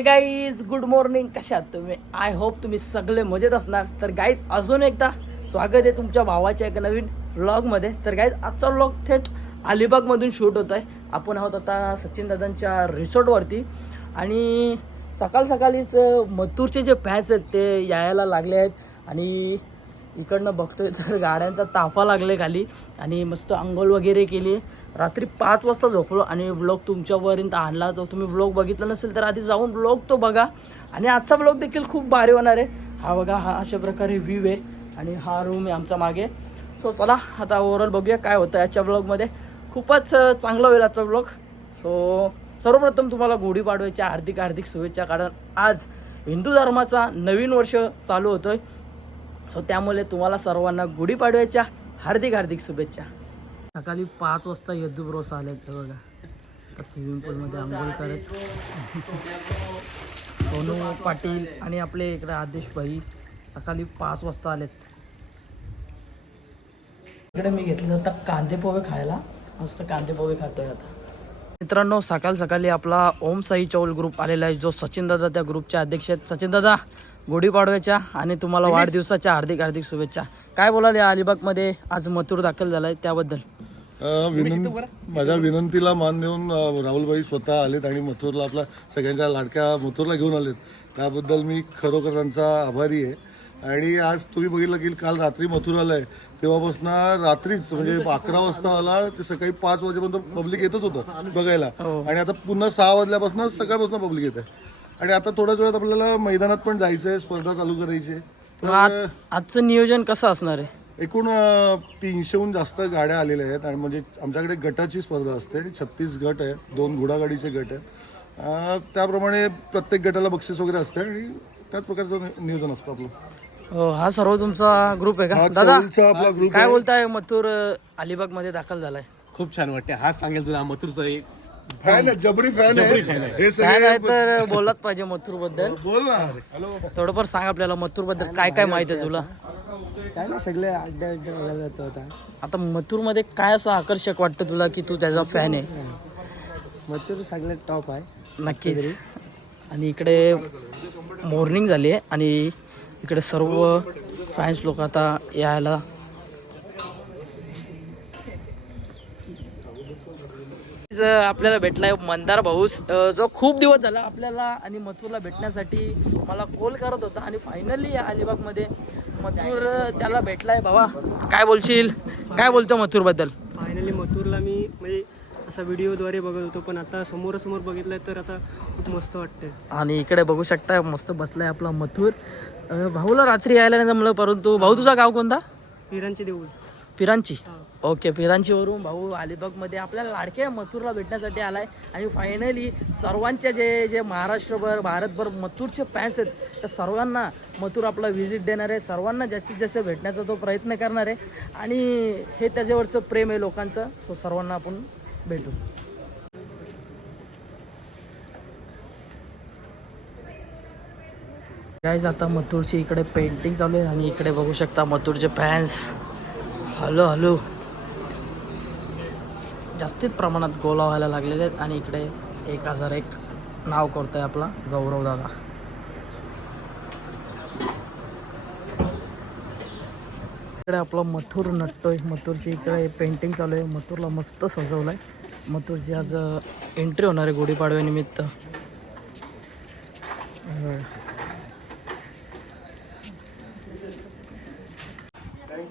हे guys good morning कशा आहात तुम्ही? आय होप तुम्ही सगळे मजेत असणार. तर गाईज अजून एकदा स्वागत आहे तुमच्या भावाच्या एका नवीन व्लॉगमध्ये तर गाईज आजचा व्लॉग थेट अलिबागमधून शूट होत आहे आपण आहोत आता सचिन दादांच्या रिसॉर्टवरती आणि सकाळ सकाळीच मथुरचे जे फॅन्स आहेत ते यायला लागले आहेत. आणि इकडनं बघतोय तर गाड्यांचा ताफा लागले खाली. आणि मस्त अंघोळ वगैरे केली. रात्री पाच वाजता झोपलो आणि ब्लॉग तुमच्यापर्यंत आणला. तर तुम्ही ब्लॉग बघितला नसेल तर आधी जाऊन ब्लॉग तो बघा. आणि आजचा ब्लॉग देखील खूप भारी होणार आहे. हा बघा हा अशा प्रकारे व्ह्यू आहे आणि हा रूम आहे आमच्या मागे. सो चला आता ओव्हरऑल बघूया काय होतं याच्या ब्लॉगमध्ये खूपच चांगला होईल आजचा ब्लॉग सो सर्वप्रथम तुम्हाला गुढीपाडव्याच्या हार्दिक हार्दिक शुभेच्छा. कारण आज हिंदू धर्माचा नवीन वर्ष चालू होतोय. सो त्यामुळे तुम्हाला सर्वांना गुढीपाडव्याच्या हार्दिक हार्दिक शुभेच्छा. सकाळी पाच वाजता यदू ब्रोस आले बघा. आता स्विमिंग पूलमध्ये आंघोळ करत. सोनू पाटील आणि आपले इकडे आदेश भाई सकाळी पाच वाजता आलेत. इकडे मी घेतलं होतं कांदे पोहे खायला. मस्त कांदे पोहे खातोय आता. मित्रांनो सकाळ सकाळी आपला ओम साई चौल ग्रुप आलेला आहे जो सचिन दादा त्या ग्रुपचे अध्यक्ष आहेत. सचिन दादा गुढीपाडव्याच्या आणि तुम्हाला वाढदिवसाच्या हार्दिक हार्दिक शुभेच्छा. काय बोलाल या अलिबागमध्ये? आज मथुर दाखल झालाय त्याबद्दल. अ, विनं माझ्या विनंतीला मान देऊन अ, राहुलभाई स्वतः आलेत आणि मथुरला आपला सगळ्यांच्या लाडक्या मथुरला घेऊन आलेत. त्याबद्दल मी खरोखर त्यांचा आभारी आहे. आणि आज तुम्ही बघितलं की काल रात्री मथुर आलाय. तेव्हापासून रात्रीच म्हणजे अकरा वाजता आला ते सकाळी पाच वाजेपर्यंत पब्लिक येतच होतं बघायला. आणि आता पुन्हा सहा वाजल्यापासून सकाळपासून पब्लिक येत आहे आणि आता थोड्याच वेळात आपल्याला मैदानात पण जायचं आहे स्पर्धा चालू करायची आहे. आजचं नियोजन कसं असणार आहे? एकूण तीनशेहून जास्त गाड्या आलेल्या आहेत आणि म्हणजे आमच्याकडे गटाची स्पर्धा असते. छत्तीस गट आहेत. दोन घोडागाडीचे गट आहेत. अ, त्याप्रमाणे प्रत्येक गटाला बक्षीस वगैरे असते आणि त्याच प्रकारचं नियोजन असतं आपलं. हो, हा सर्व तुमचा ग्रुप आहे का? हा दादा आपला ग्रुप काय बोलताय? मथुर अलिबागमध्ये दाखल झालाय. खूप छान वाटते हाच सांगेल तुला मथुरचं एक फॅन आहे जबरी फॅन आहे. हे काय सगळे तर बोलत पाहिजे मथुरबद्दल बोल ना. थोडंफार सांग आपल्याला मथुरबद्दल काय काय माहिती आहे तुला? काय नाही सगळे अड्डे अड्डे बघायला जातो आता. आता मथुरमध्ये काय असं आकर्षक वाटतं तुला की तू त्याचा फॅन आहे? मथुर सगळ्यात टॉप आहे. नक्कीच. आणि इकडे मॉर्निंग झाली आहे आणि इकडे सर्व फॅन्स लोक आता यायला आपल्याला भेटलाय मंदार भाऊस जो खूप दिवस झाला आपल्याला आणि मथुरला भेटण्यासाठी मला कॉल करत होता आणि फायनली या अलिबागमध्ये मथुर त्याला भेटलाय भावा. काय बोलशील? काय बोलतो मथुरबद्दल फायनली मथुरला मी म्हणजे असा व्हिडिओद्वारे बघत होतो पण आता समोरासमोर बघितलं तर आता खूप मस्त वाटतंय. आणि इकडे बघू शकता मस्त बसलाय आपला मथुर. भाऊला रात्री यायला नाही जमलं परंतु भाऊ तुझा गाव कोणता? पिरांची देऊळ. पिरांची. ओके पिरांचीवरून भाऊ अलिबागमध्ये आपल्याला लाडक्या मथुरला भेटण्यासाठी आलाय. आणि फायनली सर्वांच्या जे जे महाराष्ट्रभर भारतभर मथुरचे फॅन्स आहेत त्या सर्वांना मथुर आपला व्हिजिट देणार आहे. सर्वांना जास्तीत जास्त भेटण्याचा तो प्रयत्न करणार आहे. आणि हे त्याच्यावरचं प्रेम आहे लोकांचं सो सर्वांना आपण भेटू. गाईज आता मथुरची इकडे पेंटिंग चालू आहे आणि इकडे बघू शकता मथुरचे फॅन्स हॅलो हॅलो. जास्तीत प्रमाणात गोला व्हायला लागलेले आहेत आणि इकडे एक हजार एक नाव करतो आहे आपला गौरव दादा. इकडे आपला मथुर नटतोय. मथुरची इकडे पेंटिंग चालू आहे. मथुरला मस्त सजवलंय. मथुरची आज एंट्री होणार आहे गुढीपाडव्यानिमित्त अं, आपल्याला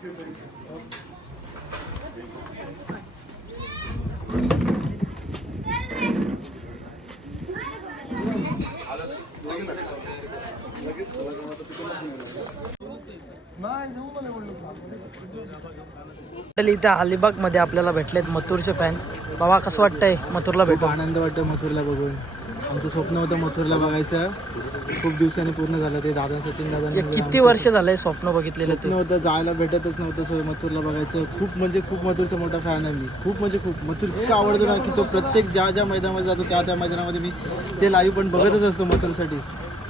इथे अलिबागमध्ये आपल्याला भेटलेत मथुरचे फॅन बाबा कसं वाटतंय? मथुरला भेटू खूप आनंद वाटतो मथुरला बघून. आमचं स्वप्न होतं मथुरला बघायचं. खूप दिवसांनी पूर्ण झालं ते दादा सचिन दादा किती वर्ष झालंय स्वप्न बघितलेलं स्वप्न तू? होतं जायला भेटतच नव्हतं सो मथुरला बघायचं. खूप म्हणजे खूप मथुरचा मोठा फॅन आहे मी. खूप म्हणजे खूप. मथुर इतका आवडतो ना की तो प्रत्येक ज्या ज्या मैदानामध्ये जातो त्या त्या मैदानामध्ये मी ते लाईव्ह पण बघतच असतो मथुरसाठी.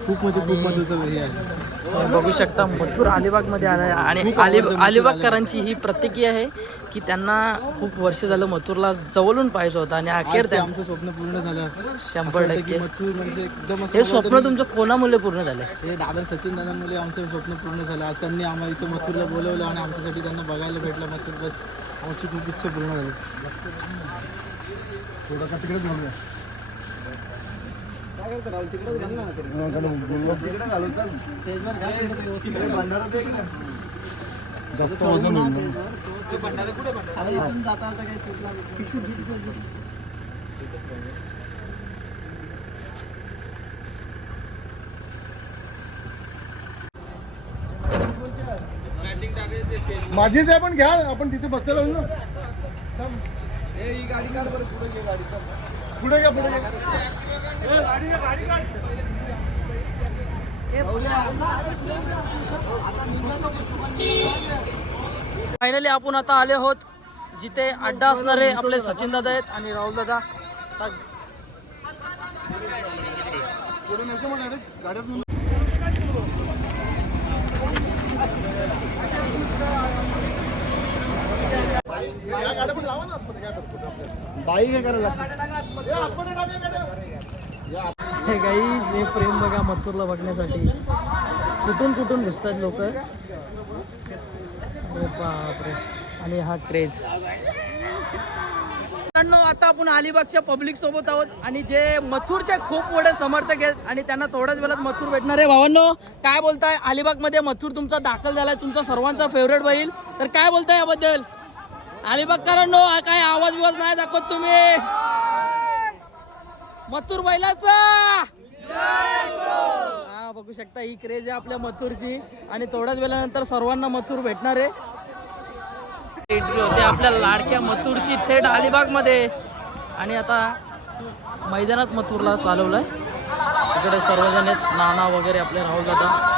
खूप म्हणजे खूप मथुरचं हे आहे. तुम्ही बघू शकता मथुर अलिबागमध्ये आला आणि अलिब अलिबागकरांची ही प्रतिक्रिया आहे की त्यांना खूप वर्ष झालं मथुरला जवळून पाहिजे होतं आणि अखेर आज ते त्या आमचं स्वप्न पूर्ण झालं. शंभर टक्के. म्हणजे हे स्वप्न तुमचं कोणामुळे पूर्ण झालं हे दादा सचिन दादांमुळे आमचं स्वप्न पूर्ण झालं. आज त्यांनी आम्हाला इथं मथुरला बोलवलं आणि आमच्यासाठी त्यांना बघायला भेटलं. मथुर बस. आमची खूप इच्छा पूर्ण झाली. जास्त वजन होईल. माझीच आहे पण घ्या. आपण तिथे बसलेलो आहोत ना. पुढे घ्या पुढे घ्या. फायनली आपण आता आले आहोत जिथे अड्डा असणारे आपले सचिन दादा आहेत आणि राहुल दादा बाई काय करायला हे काही हे प्रेम बघा मथुरला बघण्यासाठी. कुठून कुठून घुसतात लोक? बापरे. आणि हा क्रेज मित्रांनो आता आपण अलिबागच्या पब्लिक सोबत आहोत आणि जे मथुरचे खूप मोठे समर्थक आहेत आणि त्यांना थोड्याच वेळात मथुर भेटणार आहे. भावांनो काय बोलताय? अलिबागमध्ये मथुर तुमचा दाखल झालाय. तुमचा सर्वांचा फेवरेट होईल तर काय बोलताय याबद्दल? अलिबागकरांनो हा काय आवाज बिवाज नाही दाखवत तुम्ही. मथुर बैलाचा! हा बघू शकता ही क्रेज आहे आपल्या मथुरची. आणि थोड्याच वेळानंतर सर्वांना मथुर भेटणार आहे. एंट्री होते आपल्या लाडक्या मथुरची थेट अलिबागमध्ये आणि आता मैदानात मथुरला चालवलंय. इकडे सर्वजण आहेत नाना वगैरे आपले राहुल दादा.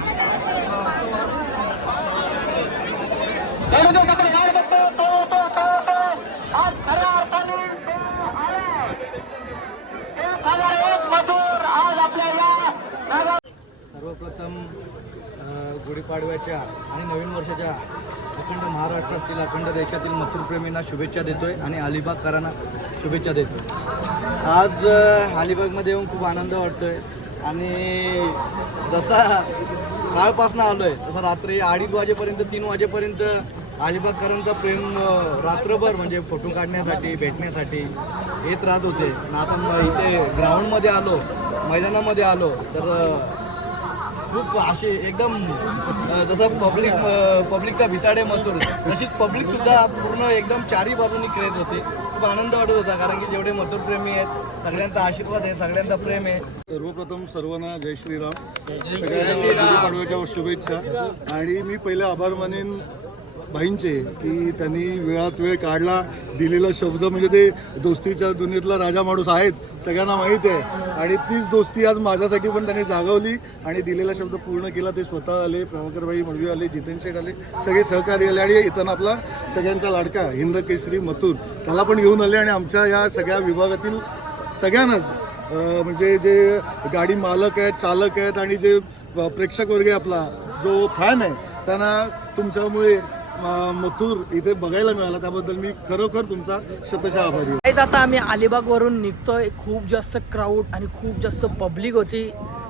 सर्वप्रथम गुढीपाडव्याच्या आणि नवीन वर्षाच्या अखंड महाराष्ट्रातील अखंड देशातील मथुरप्रेमींना शुभेच्छा देतोय आणि अलिबागकरांना शुभेच्छा देतोय. आज अलिबागमध्ये येऊन खूप आनंद वाटतोय आणि जसा काळपासनं आलो आहे तसा रात्री अडीच वाजेपर्यंत तीन वाजेपर्यंत अलिबागकरांचा प्रेम रात्रभर म्हणजे फोटो काढण्यासाठी भेटण्यासाठी येत राहत होते. आणि आता म- इथे ग्राउंडमध्ये आलो मैदानामध्ये आलो तर खूप असे एकदम जसं पब्लिक पब्लिकचा भिताडे मथुर तशीच पब्लिक सुद्धा पूर्ण एकदम चारी बाजूनी क्रेज होती. खूप आनंद वाटत होता कारण की जेवढे मथुर प्रेमी आहेत सगळ्यांचा आशीर्वाद आहे सगळ्यांचा प्रेम आहे. सर्वप्रथम सर्वांना जय श्रीराम. सगळ्यांना गुढीपाडव्याच्या शुभेच्छा. आणि मी पहिले आभार मानेन भाईंचे की त्यांनी वेळात वेळ काढला दिलेला शब्द म्हणजे ते दोस्तीच्या दुनियेतला राजा माणूस आहेत सगळ्यांना माहीत आहे. आणि तीच दोस्ती आज माझ्यासाठी पण त्यांनी जागवली आणि दिलेला शब्द पूर्ण केला. ते स्वतः आले प्रभाकरबाई मडवी आले जितेन शेठ आले सगळे सहकारी आले आणि इथं आपला सगळ्यांचा लाडका हिंद केसरी मथुर त्याला पण घेऊन आले आणि आमच्या या सगळ्या विभागातील सगळ्यांनाच म्हणजे जे गाडी मालक आहेत चालक आहेत आणि जे प्रेक्षक वर्ग आहे आपला जो फॅन आहे त्यांना तुमच्यामुळे मथुर इथे बघायला मिळाला. त्याबद्दल मी खरोखर तुमचा शतशः आभारी आहे. आता आम्ही अलिबाग वरून निघतोय. खूप जास्त क्राऊड आणि खूप जास्त पब्लिक होती.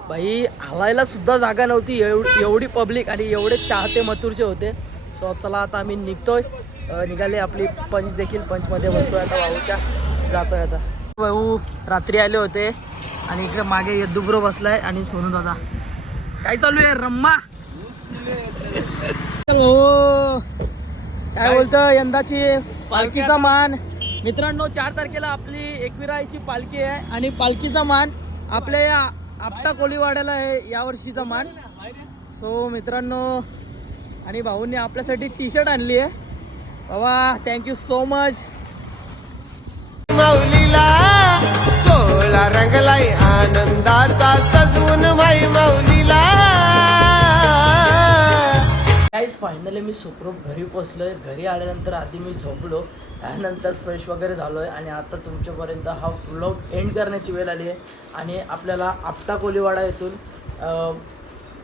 बाई हलायला सुद्धा जागा नव्हती. एवढी एवढी पब्लिक आणि एवढे चाहते मथुरचे होते. सो चला आता आम्ही निघतोय. निघाले आपली पंच देखील. पंचमध्ये बसतोय आता भाऊच्या जातोय आता. भाऊ रात्री आले होते. आणि इकडे मागे यद्दुब्रो बसलाय आणि सोनू दादा. काय चालू आहे रम्मा? काय बोलतं यंदाची पालखीचा मान. मित्रांनो चार तारखेला आपली एकविराईची पालखी आहे आणि पालखीचा मान आपल्या या आपटा कोळीवाड्याला आहे या वर्षीचा मान. सो मित्रांनो आणि भाऊंनी आपल्यासाठी टी शर्ट आणली आहे. बाबा थँक्यू सो मच माऊलीला सोहळा रंगलाय आनंदाचा सजवून माई माऊलीला गाईज फायनली मी सुखरूप घरी पोचलो आहे घरी आल्यानंतर आधी मी झोपलो. त्यानंतर फ्रेश वगैरे झालो आहे आणि आता तुमच्यापर्यंत हा ब्लॉग एंड करण्याची वेळ आली आहे. आणि आपल्याला आपटा कोलीवाडा येथून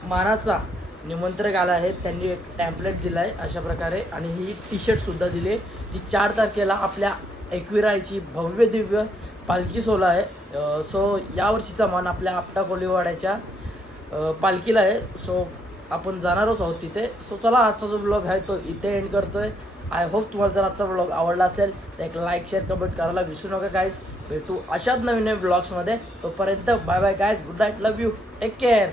मानाचा निमंत्रक आला आहे. त्यांनी एक टॅम्पलेट दिला आहे अशा प्रकारे. आणि ही टी शर्टसुद्धा दिली आहे जी चार तारखेला आपल्या एकविरायची भव्य दिव्य पालखी सोला आहे. सो यावर्षीचा मान आपल्या आपटा कोलीवाड्याच्या पालखीला आहे. सो आपण जाणारच आहोत तिथे. सो चला आजचा जो ब्लॉग आहे तो इथे एंड करतोय. आय होप तुम्हाला जर आजचा ब्लॉग आवडला असेल तर एक लाईक शेअर कमेंट करायला विसरू नका काहीच भेटू अशाच नवीन नवीन ब्लॉग्समध्ये तोपर्यंत bye bye guys good night love you take care